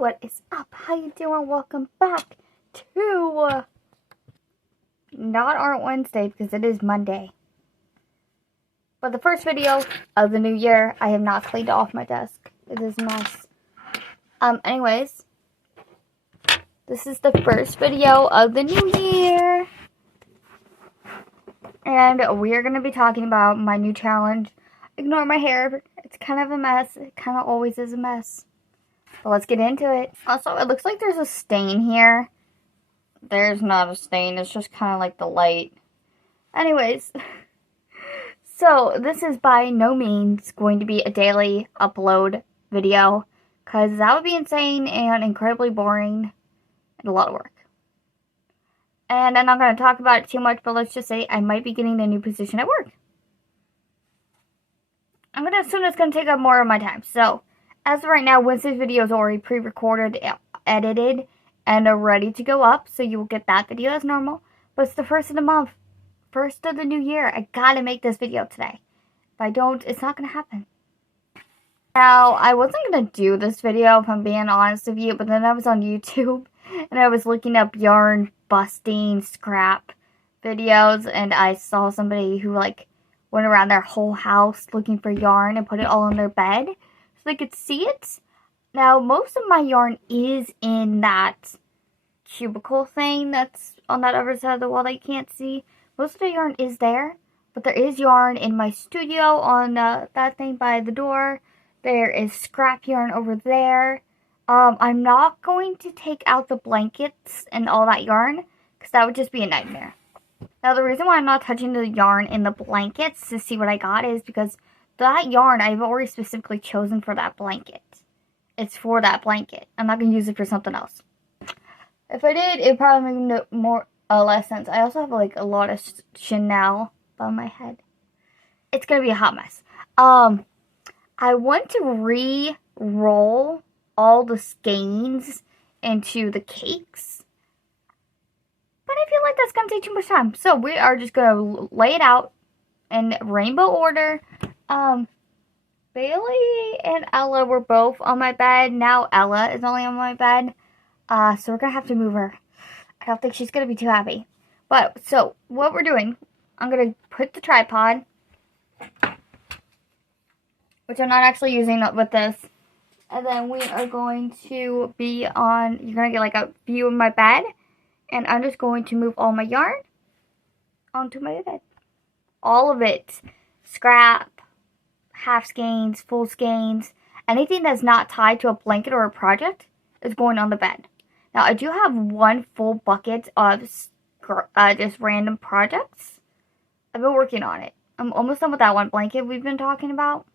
What is up? How you doing? Welcome back to not Art Wednesday because it is Monday. But the first video of the new year, I have not cleaned off my desk. It is a mess. Anyways, this is the first video of the new year. And we are going to be talking about my new challenge. Ignore my hair. It's kind of a mess. It kind of always is a mess. But let's get into it. Also, it looks like there's a stain here. There's not a stain. It's just kind of like the light. Anyways. So, this is by no means going to be a daily upload video. Because that would be insane and incredibly boring. And a lot of work. And I'm not going to talk about it too much. But let's just say I might be getting a new position at work. I'm going to assume it's going to take up more of my time. So, as of right now, Wednesday's video is already pre-recorded, edited, and are ready to go up. So you will get that video as normal. But it's the first of the month. First of the new year. I gotta make this video today. If I don't, it's not going to happen. Now, I wasn't going to do this video, if I'm being honest with you. But then I was on YouTube. And I was looking up yarn busting scrap videos. And I saw somebody who, went around their whole house looking for yarn and put it all on their bed. So they could see it. Now, most of my yarn is in that cubicle thing that's on that other side of the wall that you can't see. Most of the yarn is there. But there is yarn in my studio on that thing by the door. There is scrap yarn over there. I'm not going to take out the blankets and all that yarn, because that would just be a nightmare. Now, the reason why I'm not touching the yarn in the blankets to see what I got is because that yarn I've already specifically chosen for that blanket. It's for that blanket. I'm not going to use it for something else. If I did, it would probably make more less sense. I also have a lot of Chanel on my head. It's going to be a hot mess. I want to re-roll all the skeins into the cakes. But I feel like that's going to take too much time. So we are just going to lay it out in rainbow order. Bailey and Ella were both on my bed. Now Ella is only on my bed. So we're going to have to move her. I don't think she's going to be too happy. But, so, what we're doing, I'm going to put the tripod, which I'm not actually using with this. And then we are going to be on, you're going to get a view of my bed. And I'm just going to move all my yarn onto my bed. All of it. Scrap, half skeins, full skeins, anything that's not tied to a blanket or a project is going on the bed. Now, I do have one full bucket of just random projects. I've been working on it. I'm almost done with that one blanket we've been talking about.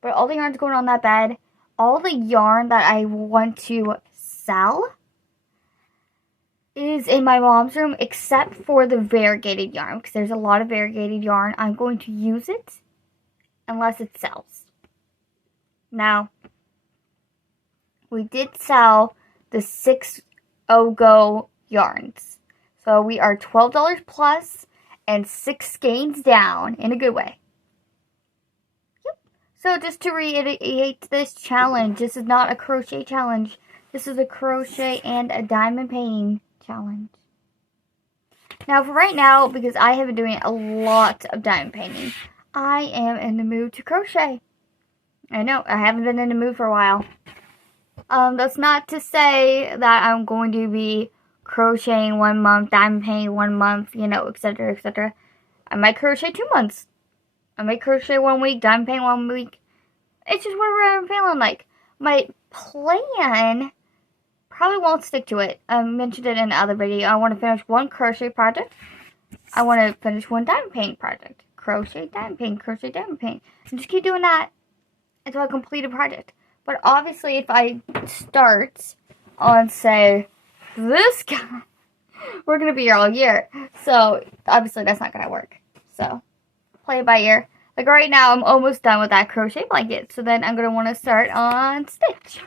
But all the yarn's going on that bed. All the yarn that I want to sell is in my mom's room, except for the variegated yarn, because there's a lot of variegated yarn. I'm going to use it unless it sells. Now, we did sell the 6 Ogo yarns. So we are $12 plus and 6 skeins down in a good way. Yep. So just to reiterate this challenge, this is not a crochet challenge. This is a crochet and a diamond painting challenge. Now, for right now, because I have been doing a lot of diamond painting, I am in the mood to crochet. I know, I haven't been in the mood for a while. That's not to say that I'm going to be crocheting 1 month, diamond painting 1 month, etc., etc. I might crochet 2 months. I might crochet 1 week, diamond paint 1 week. It's just whatever I'm feeling like. My plan probably won't stick to it. I mentioned it in another video. I want to finish 1 crochet project. I want to finish 1 diamond paint project. Crochet, diamond paint, crochet, diamond paint. And just keep doing that until I complete a project. But obviously, if I start on, say, this guy, we're going to be here all year. So, obviously, that's not going to work. So, play it by ear. Right now, I'm almost done with that crochet blanket. So, then I'm going to want to start on stitch.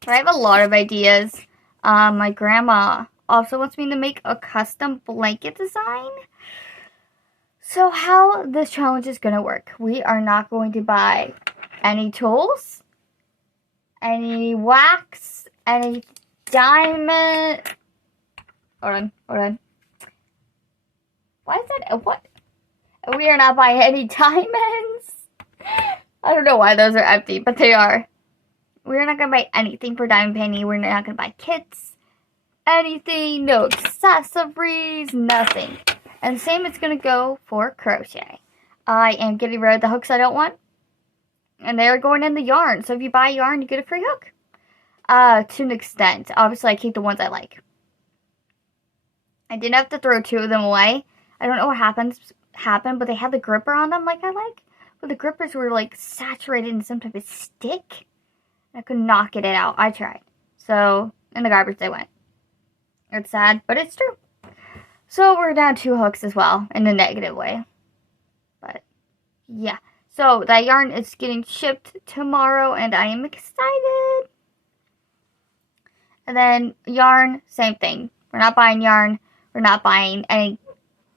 But I have a lot of ideas. My grandma also wants me to make a custom blanket design. So how this challenge is going to work. We are not going to buy any tools. any wax, any diamond. Hold on. Why is that? What? We are not buying any diamonds. I don't know why those are empty, but they are. We're not going to buy anything for Diamond Penny. We're not going to buy kits, anything, no accessories, nothing. And same is going to go for crochet. I am getting rid of the hooks I don't want. And they're going in the yarn. So if you buy yarn, you get a free hook. To an extent. Obviously, I keep the ones I like. I did have to throw 2 of them away. I don't know what happened, but they had the gripper on them like I like. But the grippers were like saturated in some type of stick. I could not get it out. I tried. So, in the garbage they went. It's sad, but it's true. So, we're down 2 hooks as well, in a negative way. But, yeah. So, that yarn is getting shipped tomorrow, and I am excited. And then, yarn, same thing. We're not buying yarn. We're not buying any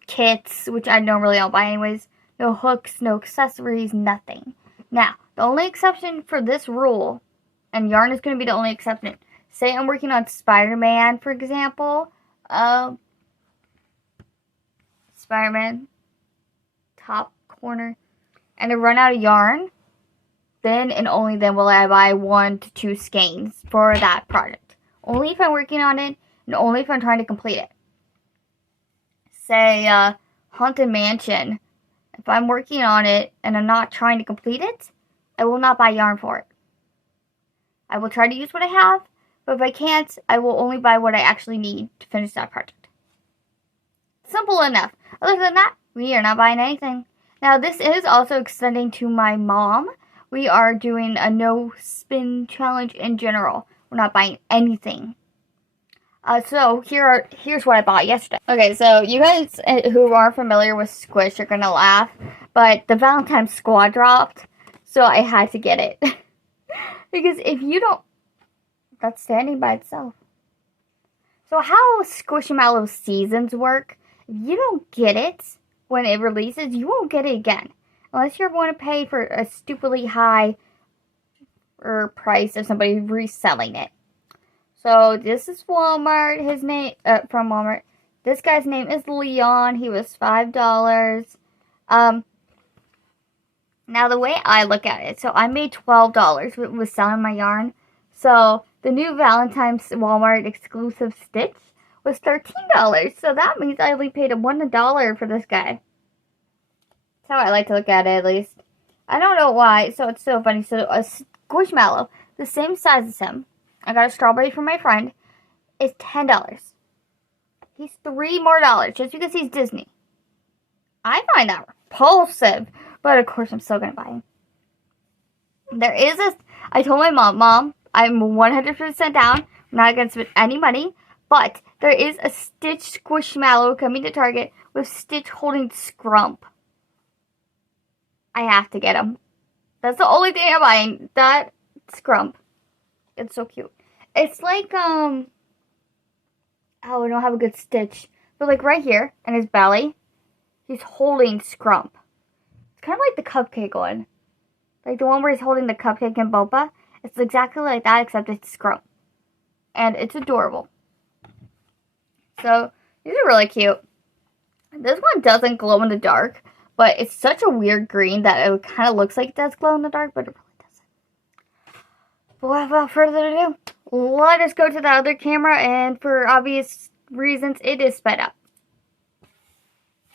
kits, which I normally don't buy anyways. No hooks, no accessories, nothing. Now, the only exception for this rule, and yarn is going to be the only exception. Say I'm working on Spider-Man, for example. Spider-Man, top corner. And I run out of yarn. Then and only then will I buy 1 to 2 skeins for that project. Only if I'm working on it, and only if I'm trying to complete it. Say, Haunted Mansion. If I'm working on it and I'm not trying to complete it, I will not buy yarn for it. I will try to use what I have, but if I can't, I will only buy what I actually need to finish that project. Simple enough. Other than that, we are not buying anything. Now, this is also extending to my mom. We are doing a no spin challenge in general. We're not buying anything. So here's what I bought yesterday. Okay, so you guys who are familiar with Squish are gonna laugh, but the Valentine's Squad dropped, so I had to get it. Because if you don't, that's standing by itself. So how Squishmallow seasons work, if you don't get it when it releases, you won't get it again. Unless you're going to pay for a stupidly high price of somebody reselling it. So this is Walmart. His name from Walmart. This guy's name is Leon. He was $5. Now the way I look at it, so I made $12 with selling my yarn. So the new Valentine's Walmart exclusive stitch was $13. So that means I only paid $1 for this guy. That's how I like to look at it, at least. I don't know why. So it's so funny. So a Squishmallow, the same size as him. I got a strawberry from my friend. It's $10. He's $3 more just because he's Disney. I find that repulsive, but of course I'm still gonna buy him. I told my mom, I'm 100% down. I'm not gonna spend any money, but there is a Stitch Squishmallow coming to Target with Stitch holding Scrump. I have to get him. That's the only thing I'm buying. That Scrump. It's so cute. It's like, oh, I don't have a good stitch. But like right here, in his belly, he's holding Scrump. It's kind of like the cupcake one. Like the one where he's holding the cupcake in Boba. It's exactly like that, except it's Scrump. And it's adorable. So, these are really cute. This one doesn't glow in the dark, but it's such a weird green that it kind of looks like it does glow in the dark, but it really doesn't. But without further ado, let us go to the other camera, and for obvious reasons, it is sped up.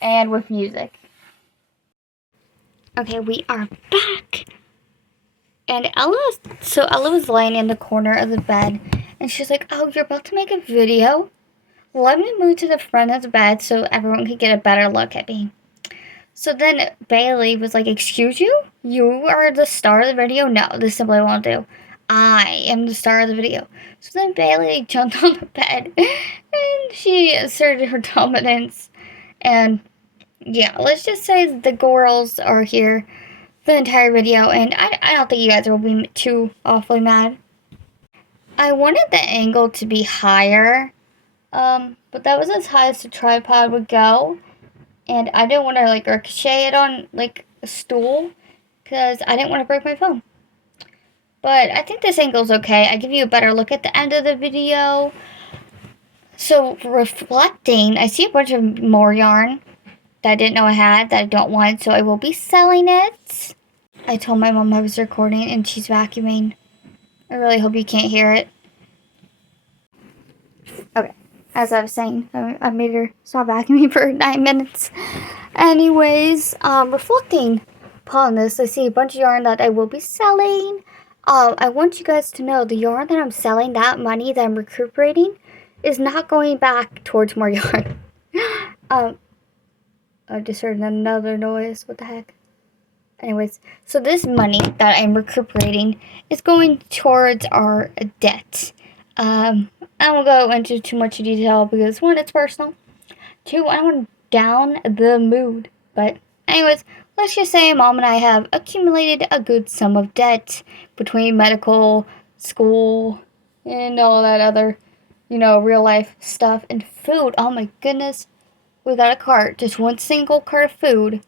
And with music. Okay, we are back. And Ella was laying in the corner of the bed, and she's like, oh, you're about to make a video? Let me move to the front of the bed so everyone can get a better look at me. So then Bailey was like, excuse you? You are the star of the video? No, this simply won't do. I am the star of the video. So then Bailey jumped on the bed and she asserted her dominance. And yeah, let's just say the girls are here the entire video, and I don't think you guys will be too awfully mad. I wanted the angle to be higher, but that was as high as the tripod would go. And I didn't want to like ricochet it on like a stool because I didn't want to break my phone. But I think this angle's okay. I give you a better look at the end of the video. So reflecting, I see a bunch of more yarn that I didn't know I had that I don't want, so I will be selling it. I told my mom I was recording and she's vacuuming. I really hope you can't hear it. Okay, as I was saying, I made her stop vacuuming for 9 minutes. Anyways, reflecting upon this, I see a bunch of yarn that I will be selling. I want you guys to know the yarn that I'm selling, that money that I'm recuperating, is not going back towards more yarn. I just heard another noise. What the heck? Anyways, so this money that I'm recuperating is going towards our debt. I won't go into too much detail because, one, it's personal. Two, I don't want to down the mood. But anyways, let's just say Mom and I have accumulated a good sum of debt between medical, school, and all that other, real life stuff. And food, oh my goodness. We got a cart, just one single cart of food,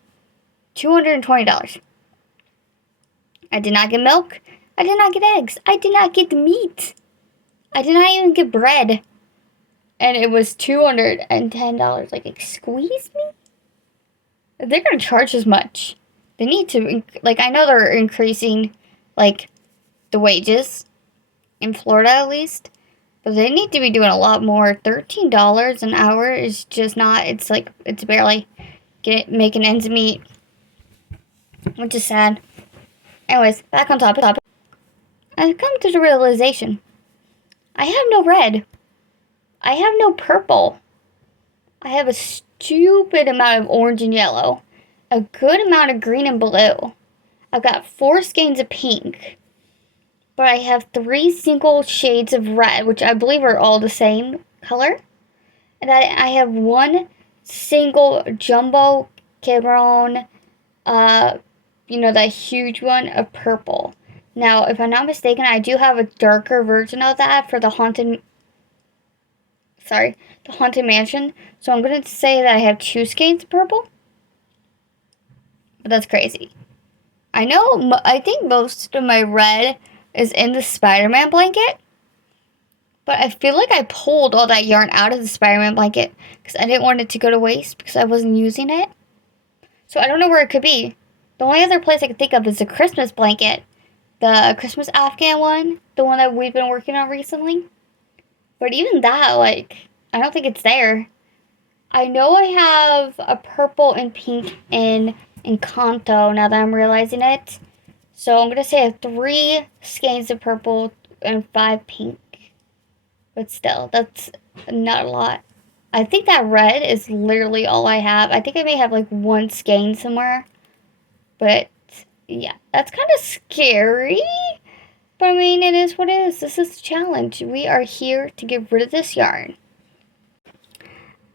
$220. I did not get milk. I did not get eggs. I did not get meat. I did not even get bread. And it was $210. Like, excuse me? They're going to charge as much. They need to, I know they're increasing, the wages. In Florida, at least. But they need to be doing a lot more. $13 an hour is just not, it's barely making ends meet. Which is sad. Anyways, back on topic. I've come to the realization. I have no red. I have no purple. I have a stupid amount of orange and yellow. A good amount of green and blue. I've got 4 skeins of pink. But I have 3 single shades of red, which I believe are all the same color. And I have 1 single jumbo Cameron, that huge one of purple. Now, if I'm not mistaken, I do have a darker version of that for the Haunted Mansion. So I'm going to say that I have 2 skeins of purple. But that's crazy. I think most of my red is in the Spider-Man blanket. But I feel like I pulled all that yarn out of the Spider-Man blanket because I didn't want it to go to waste because I wasn't using it. So I don't know where it could be. The only other place I can think of is the Christmas blanket. The Christmas Afghan one. The one that we've been working on recently. But even that, I don't think it's there. I know I have a purple and pink in Encanto now that I'm realizing it. So I'm going to say I have 3 skeins of purple and 5 pink. But still, that's not a lot. I think that red is literally all I have. I think I may have 1 skein somewhere. But yeah, that's kind of scary. But I mean, it is what it is. This is the challenge. We are here to get rid of this yarn.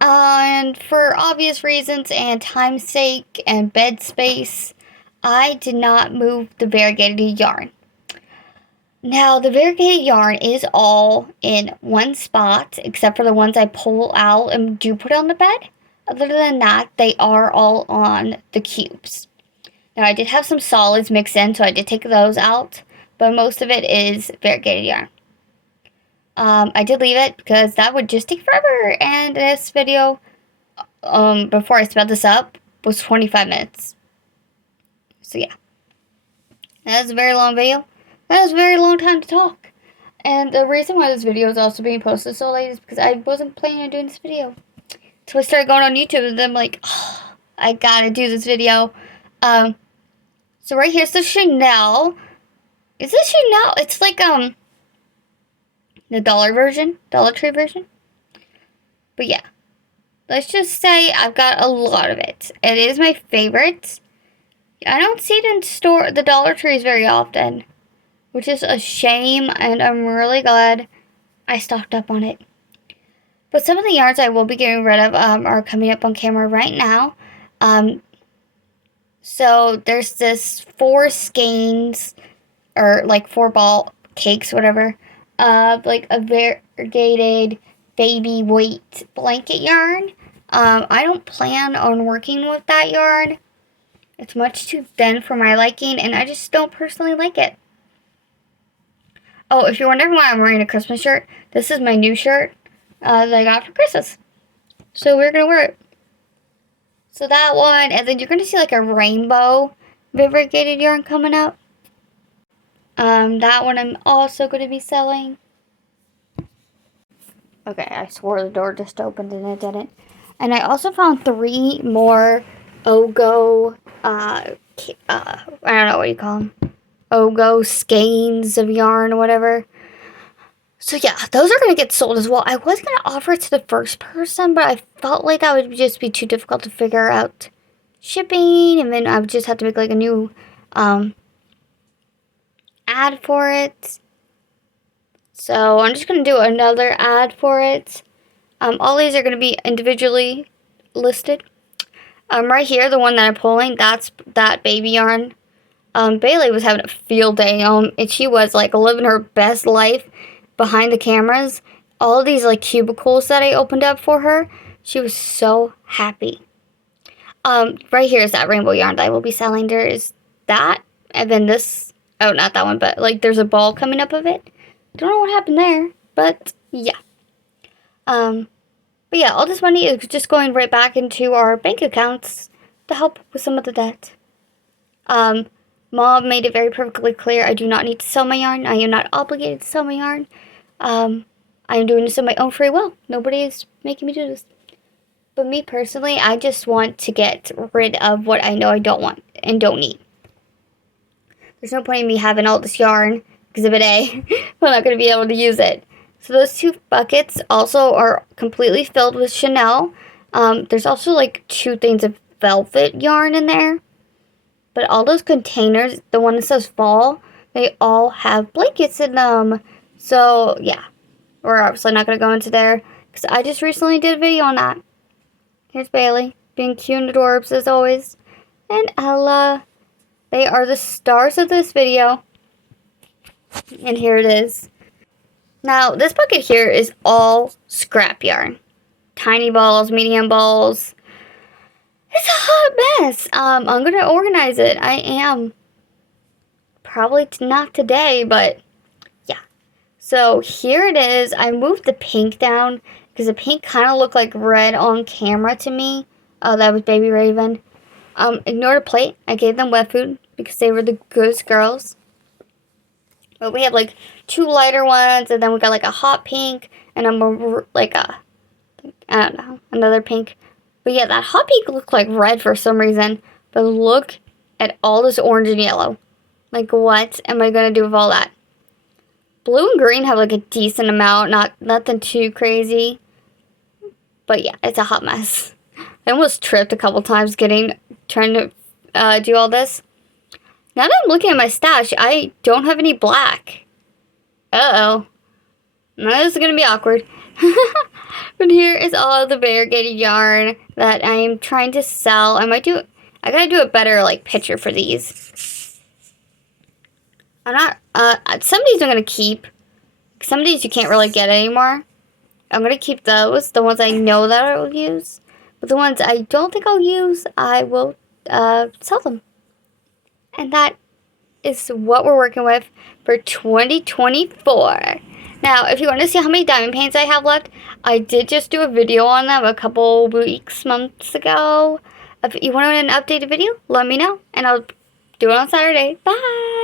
And for obvious reasons and time's sake and bed space, I did not move the variegated yarn. Now, the variegated yarn is all in one spot, except for the ones I pull out and do put on the bed. Other than that, they are all on the cubes. Now, I did have some solids mixed in, so I did take those out, but most of it is variegated yarn. I did leave it because that would just take forever, and this video, before I sped this up, was 25 minutes. So yeah, that was a very long video. That was a very long time to talk. And the reason why this video is also being posted so late is because I wasn't planning on doing this video. So I started going on YouTube and then I'm like, oh, I gotta do this video. So right here's the Chanel. Is this Chanel? It's the Dollar Tree version. But yeah, let's just say I've got a lot of it. It is my favorite. I don't see it in the Dollar Trees very often, which is a shame, and I'm really glad I stocked up on it. But some of the yarns I will be getting rid of are coming up on camera right now. So there's this 4 skeins, or 4 ball cakes, whatever, of a variegated baby weight blanket yarn. I don't plan on working with that yarn. It's much too thin for my liking, and I just don't personally like it. Oh, if you're wondering why I'm wearing a Christmas shirt, this is my new shirt that I got for Christmas. So we're going to wear it. So that one, and then you're going to see like a rainbow variegated yarn coming up. That one I'm also going to be selling. Okay, I swore the door just opened and it didn't. And I also found 3 more Ogo, I don't know what you call them. Ogo skeins of yarn or whatever. So yeah, those are going to get sold as well. I was going to offer it to the first person, but I felt like that would just be too difficult to figure out shipping. And then I would just have to make like a new ad for it. So I'm just going to do another ad for it. All these are going to be individually listed. Right here, the one that I'm pulling, that's that baby yarn. Bailey was having a field day, and she was like living her best life behind the cameras. All of these like cubicles that I opened up for her, she was so happy. Right here is that rainbow yarn that I will be selling. There is that, and then this. Oh, not that one, but like there's a ball coming up of it. Don't know what happened there, but yeah. But yeah, all this money is just going right back into our bank accounts to help with some of the debt. Mom made it very perfectly clear I do not need to sell my yarn. I am not obligated to sell my yarn. I am doing this of my own free will. Nobody is making me do this. But me personally, I just want to get rid of what I know I don't want and don't need. There's no point in me having all this yarn, Exhibit A, if I'm not going to be able to use it. So those 2 buckets also are completely filled with Chanel. There's also like 2 things of velvet yarn in there. But all those containers, the one that says fall, they all have blankets in them. So yeah, we're obviously not going to go into there because I just recently did a video on that. Here's Bailey, being cute and adorbs as always. And Ella. They are the stars of this video. And here it is. Now, this bucket here is all scrap yarn. Tiny balls, medium balls. It's a hot mess. I'm going to organize it. I am. Probably not today, but yeah. So here it is. I moved the pink down because the pink kind of looked like red on camera to me. Oh, that was Baby Raven. Ignore the plate. I gave them wet food because they were the goodest girls. But we have like 2 lighter ones, and then we got like a hot pink, and like a, I don't know, another pink. But yeah, that hot pink looked like red for some reason. But look at all this orange and yellow. Like, what am I going to do with all that? Blue and green have like a decent amount, nothing too crazy. But yeah, it's a hot mess. I almost tripped a couple times trying to do all this. Now that I'm looking at my stash, I don't have any black. Uh-oh. Now this is going to be awkward. But here is all the variegated yarn that I'm trying to sell. I gotta do a better, like, picture for these. Some of these I'm going to keep. Some of these you can't really get anymore. I'm going to keep those, the ones I know that I will use. But the ones I don't think I'll use, I will sell them. And that is what we're working with for 2024. Now, if you want to see how many diamond paints I have left, I did just do a video on them a couple months ago. If you want an updated video, let me know, and I'll do it on Saturday. Bye!